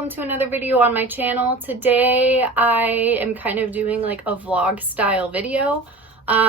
welcome to another video on my channel. Today I am kind of doing like a vlog style video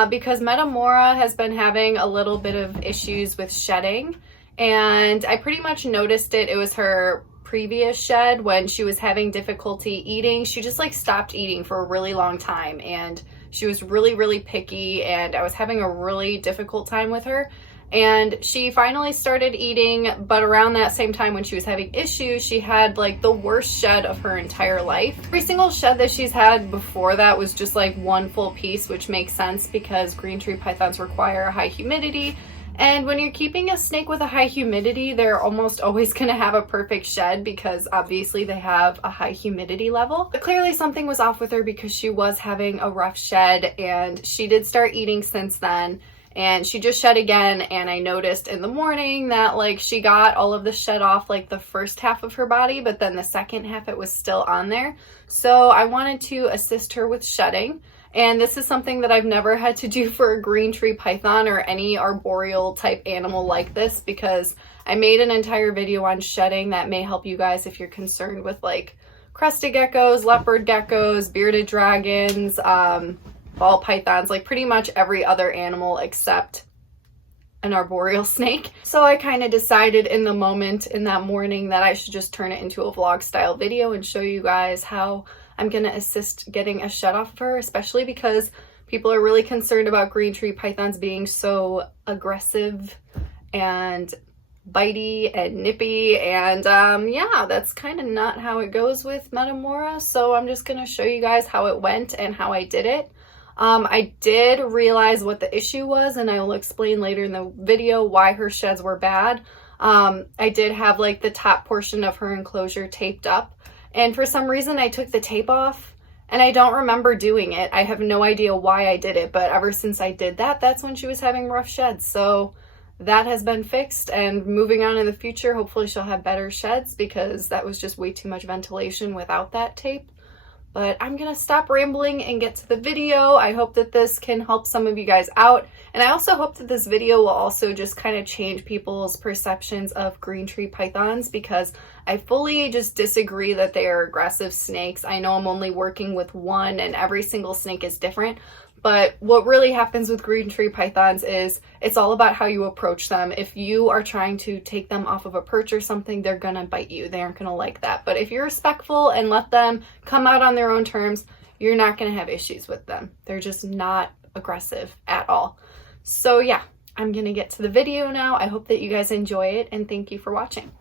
because Metamora has been having a little bit of issues with shedding, and I pretty much noticed it. It was her previous shed when she was having difficulty eating. She just like stopped eating for a really long time, and she was really picky, and I was having a really difficult time with her. And she finally started eating, but around that same time when she was having issues, she had like the worst shed of her entire life. Every single shed that she's had before that was just like one full piece, which makes sense because green tree pythons require high humidity. And when you're keeping a snake with a high humidity, they're almost always going to have a perfect shed because obviously they have a high humidity level. But clearly something was off with her because she was having a rough shed, and she did start eating since then. And she just shed again, and I noticed in the morning that like she got all of the shed off like the first half of her body, but then the second half it was still on there. So I wanted to assist her with shedding. And this is something that I've never had to do for a green tree python or any arboreal type animal like this, because I made an entire video on shedding that may help you guys if you're concerned with like crested geckos, leopard geckos, bearded dragons, ball pythons, like pretty much every other animal except an arboreal snake. So I kind of decided in the moment in that morning that I should just turn it into a vlog style video and show you guys how I'm going to assist getting a shed off of her, especially because people are really concerned about green tree pythons being so aggressive and bitey and nippy, and yeah, that's kind of not how it goes with Metamora. So I'm just going to show you guys how it went and how I did it. I did realize what the issue was, and I will explain later in the video why her sheds were bad. I did have like the top portion of her enclosure taped up, and for some reason I took the tape off, and I don't remember doing it. I have no idea why I did it, but ever since I did that, that's when she was having rough sheds. So that has been fixed, and moving on in the future, hopefully she'll have better sheds because that was just way too much ventilation without that tape. But I'm gonna stop rambling and get to the video. I hope that this can help some of you guys out. And I also hope that this video will also just kind of change people's perceptions of green tree pythons, because I fully just disagree that they are aggressive snakes. I know I'm only working with one and every single snake is different. But what really happens with green tree pythons is it's all about how you approach them. If you are trying to take them off of a perch or something, they're gonna bite you. They aren't gonna like that. But if you're respectful and let them come out on their own terms, you're not gonna have issues with them. They're just not aggressive at all. So yeah, I'm gonna get to the video now. I hope that you guys enjoy it, and thank you for watching.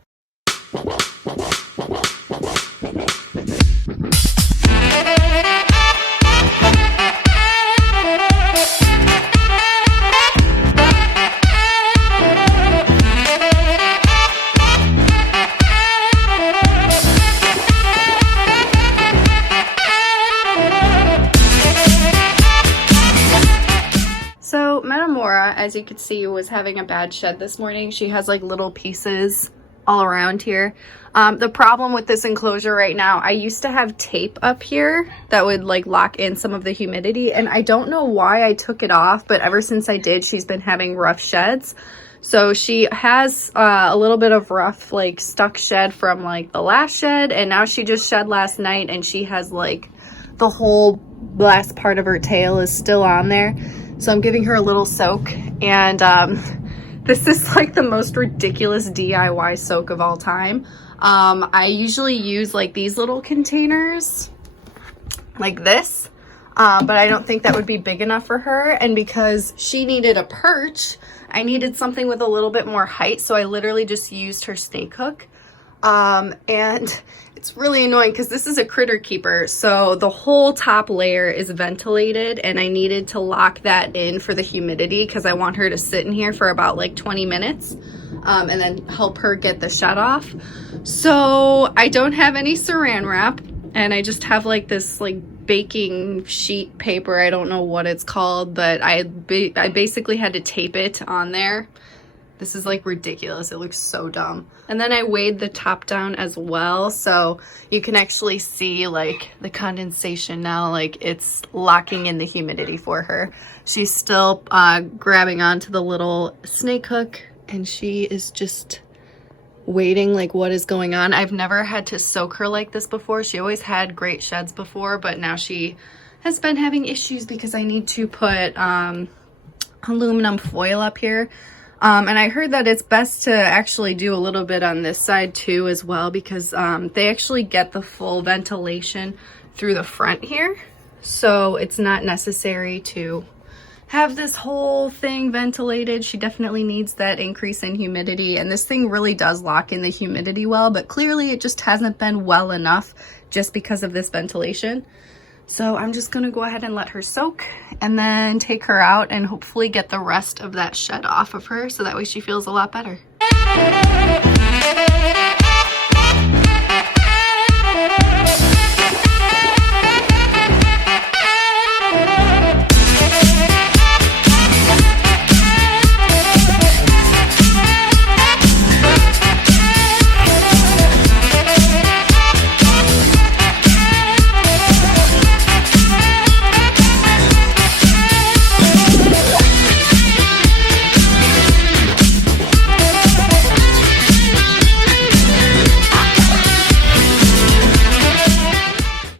So Metamora, as you could see, was having a bad shed this morning. She has like little pieces all around here. The problem with this enclosure right now, I used to have tape up here that would like lock in some of the humidity, and I don't know why I took it off, but ever since I did, she's been having rough sheds. So she has a little bit of rough like stuck shed from like the last shed, and now she just shed last night, and she has like the whole last part of her tail is still on there. So I'm giving her a little soak, and this is like the most ridiculous DIY soak of all time. I usually use like these little containers like this, but I don't think that would be big enough for her. And because she needed a perch, I needed something with a little bit more height. So I literally just used her snake hook. And it's really annoying because this is a critter keeper, so the whole top layer is ventilated, and I needed to lock that in for the humidity because I want her to sit in here for about like 20 minutes and then help her get the shed off. So I don't have any saran wrap, and I just have like this like baking sheet paper. I don't know what it's called, but I basically had to tape it on there. This is like ridiculous. It looks so dumb. And then I weighed the top down as well, so you can actually see like the condensation now, like it's locking in the humidity for her. She's still grabbing onto the little snake hook, and she is just waiting like what is going on. I've never had to soak her like this before. She always had great sheds before, but now she has been having issues because I need to put aluminum foil up here. And I heard that it's best to actually do a little bit on this side too as well, because they actually get the full ventilation through the front here. So it's not necessary to have this whole thing ventilated. She definitely needs that increase in humidity, and this thing really does lock in the humidity well, but clearly it just hasn't been well enough just because of this ventilation. So I'm just gonna go ahead and let her soak and then take her out and hopefully get the rest of that shed off of her so that way she feels a lot better.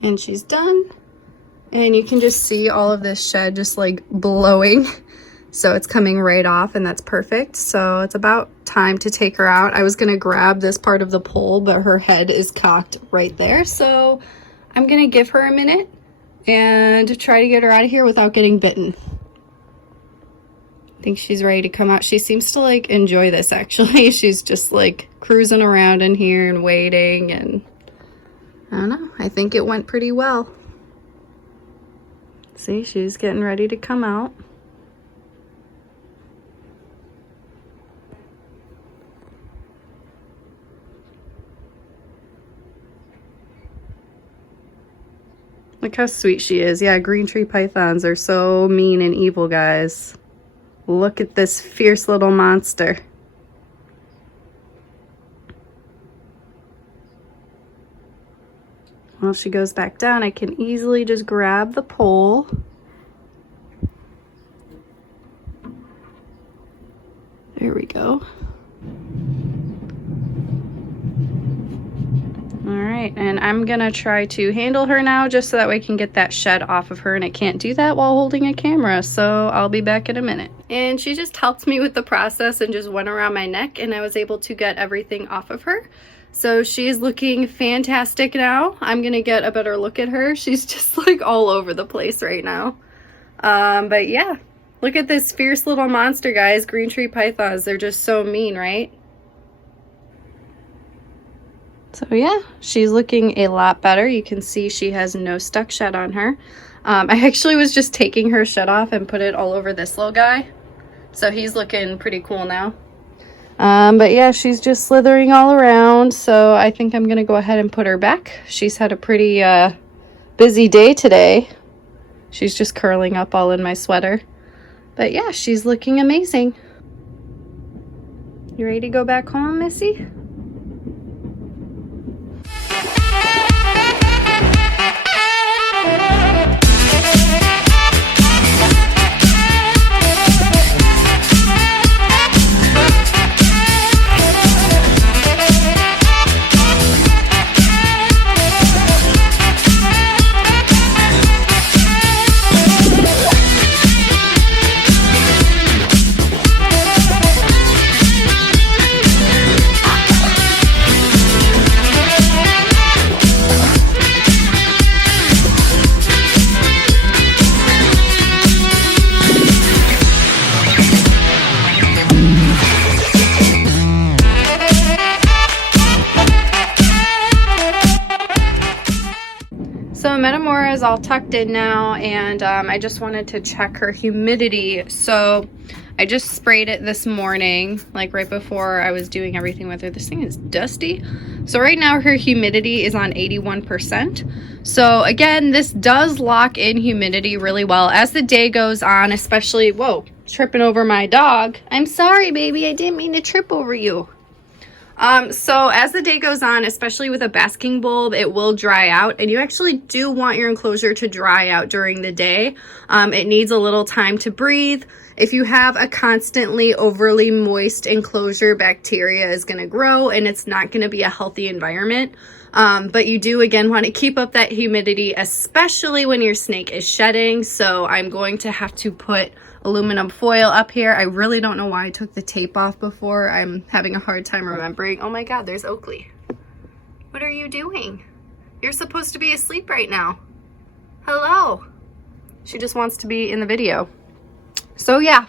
And she's done, and you can just see all of this shed just like blowing, so it's coming right off, and that's perfect. So it's about time to take her out. I was gonna grab this part of the pole, but her head is cocked right there, so I'm gonna give her a minute and try to get her out of here without getting bitten. I think she's ready to come out. She seems to like enjoy this actually. She's just like cruising around in here and waiting, and I don't know, I think it went pretty well. See, she's getting ready to come out. Look how sweet she is. Yeah, green tree pythons are so mean and evil, guys. Look at this fierce little monster. While she goes back down, I can easily just grab the pole. There we go. All right, and I'm gonna try to handle her now just so that way I can get that shed off of her, and I can't do that while holding a camera, so I'll be back in a minute. And she just helped me with the process and just went around my neck, and I was able to get everything off of her. So she's looking fantastic now. I'm gonna get a better look at her. She's just like all over the place right now. But yeah, look at this fierce little monster, guys. Green tree pythons, they're just so mean, right? So yeah, she's looking a lot better. You can see she has no stuck shed on her. I actually was just taking her shed off and put it all over this little guy. So he's looking pretty cool now. But yeah, she's just slithering all around, so I think I'm gonna go ahead and put her back. She's had a pretty busy day today. She's just curling up all in my sweater. But yeah, she's looking amazing. You ready to go back home, Missy? So Metamora is all tucked in now, and I just wanted to check her humidity. So I just sprayed it this morning, like right before I was doing everything with her. This thing is dusty. So right now her humidity is on 81%. So again, this does lock in humidity really well as the day goes on, especially, whoa, tripping over my dog. I'm sorry, baby, I didn't mean to trip over you. So as the day goes on, especially with a basking bulb, it will dry out, and you actually do want your enclosure to dry out during the day. It needs a little time to breathe. If you have a constantly overly moist enclosure, bacteria is going to grow and it's not going to be a healthy environment. But you do, again, want to keep up that humidity, especially when your snake is shedding. So I'm going to have to put aluminum foil up here. I really don't know why I took the tape off before. I'm having a hard time remembering. Oh my God, there's Oakley. What are you doing? You're supposed to be asleep right now. Hello. She just wants to be in the video. So yeah,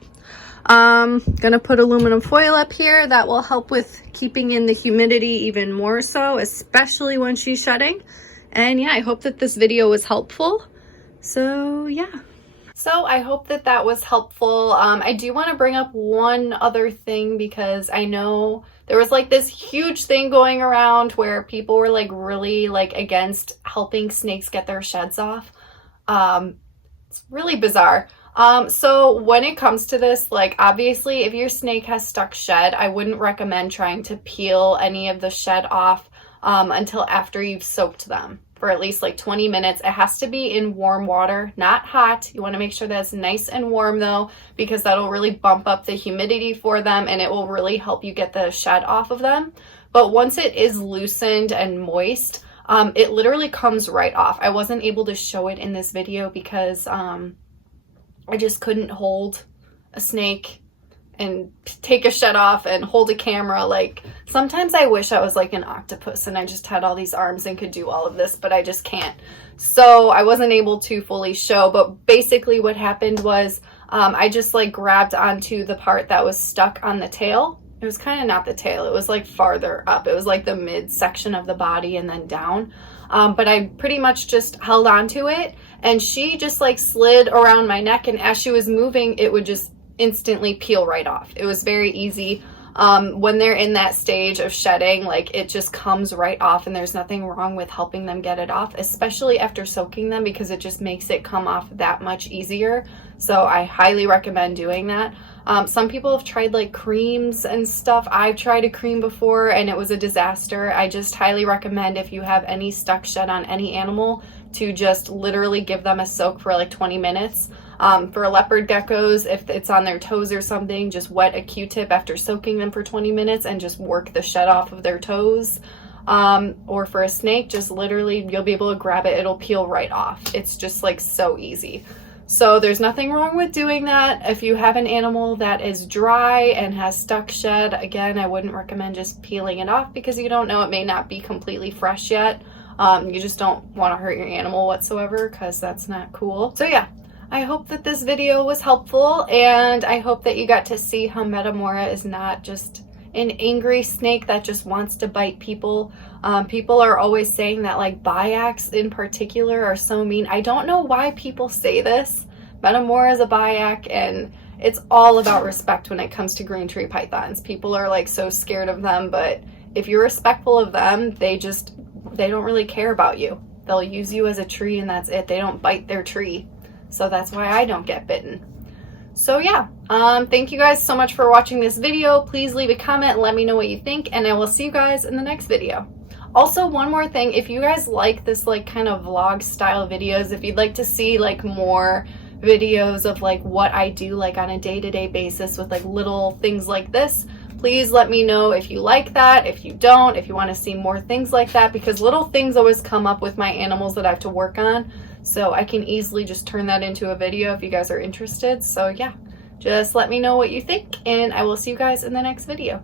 gonna put aluminum foil up here. That will help with keeping in the humidity even more so, especially when she's shedding. And yeah, I hope that this video was helpful. So yeah. So I hope that that was helpful. I do want to bring up one other thing because I know there was like this huge thing going around where people were like really like against helping snakes get their sheds off. It's really bizarre. So when it comes to this, like obviously if your snake has stuck shed, I wouldn't recommend trying to peel any of the shed off until after you've soaked them for at least like 20 minutes. It has to be in warm water, not hot. You want to make sure that's nice and warm though, because that'll really bump up the humidity for them and it will really help you get the shed off of them. But once it is loosened and moist, it literally comes right off. I wasn't able to show it in this video because I just couldn't hold a snake and take a shed off and hold a camera. Like sometimes I wish I was like an octopus and I just had all these arms and could do all of this, but I just can't. So I wasn't able to fully show, but basically what happened was I just like grabbed onto the part that was stuck on the tail. It was kind of not the tail, it was like farther up. It was like the mid section of the body and then down. But I pretty much just held onto it and she just like slid around my neck, and as she was moving, it would just instantly peel right off. It was very easy. When they're in that stage of shedding, like it just comes right off and there's nothing wrong with helping them get it off, especially after soaking them, because it just makes it come off that much easier. So I highly recommend doing that. Some people have tried like creams and stuff. I've tried a cream before and it was a disaster. I just highly recommend, if you have any stuck shed on any animal, to just literally give them a soak for like 20 minutes. For leopard geckos, if it's on their toes or something, just wet a Q-tip after soaking them for 20 minutes and just work the shed off of their toes. Or for a snake, just literally, you'll be able to grab it, it'll peel right off. It's just like so easy. So there's nothing wrong with doing that. If you have an animal that is dry and has stuck shed, again, I wouldn't recommend just peeling it off because you don't know, it may not be completely fresh yet. You just don't want to hurt your animal whatsoever because that's not cool. So yeah, I hope that this video was helpful, and I hope that you got to see how Metamora is not just an angry snake that just wants to bite people. People are always saying that like Bayaks in particular are so mean. I don't know why people say this. Metamora is a Bayak and it's all about respect when it comes to green tree pythons. People are like so scared of them, but if you're respectful of them, they don't really care about you. They'll use you as a tree and that's it. They don't bite their tree. So that's why I don't get bitten. So yeah, thank you guys so much for watching this video. Please leave a comment and let me know what you think, and I will see you guys in the next video. Also, one more thing, if you guys like this like kind of vlog style videos, if you'd like to see like more videos of like what I do like on a day-to-day basis with like little things like this, please let me know if you like that, if you don't, if you want to see more things like that, because little things always come up with my animals that I have to work on. So I can easily just turn that into a video if you guys are interested. So yeah, just let me know what you think, and I will see you guys in the next video.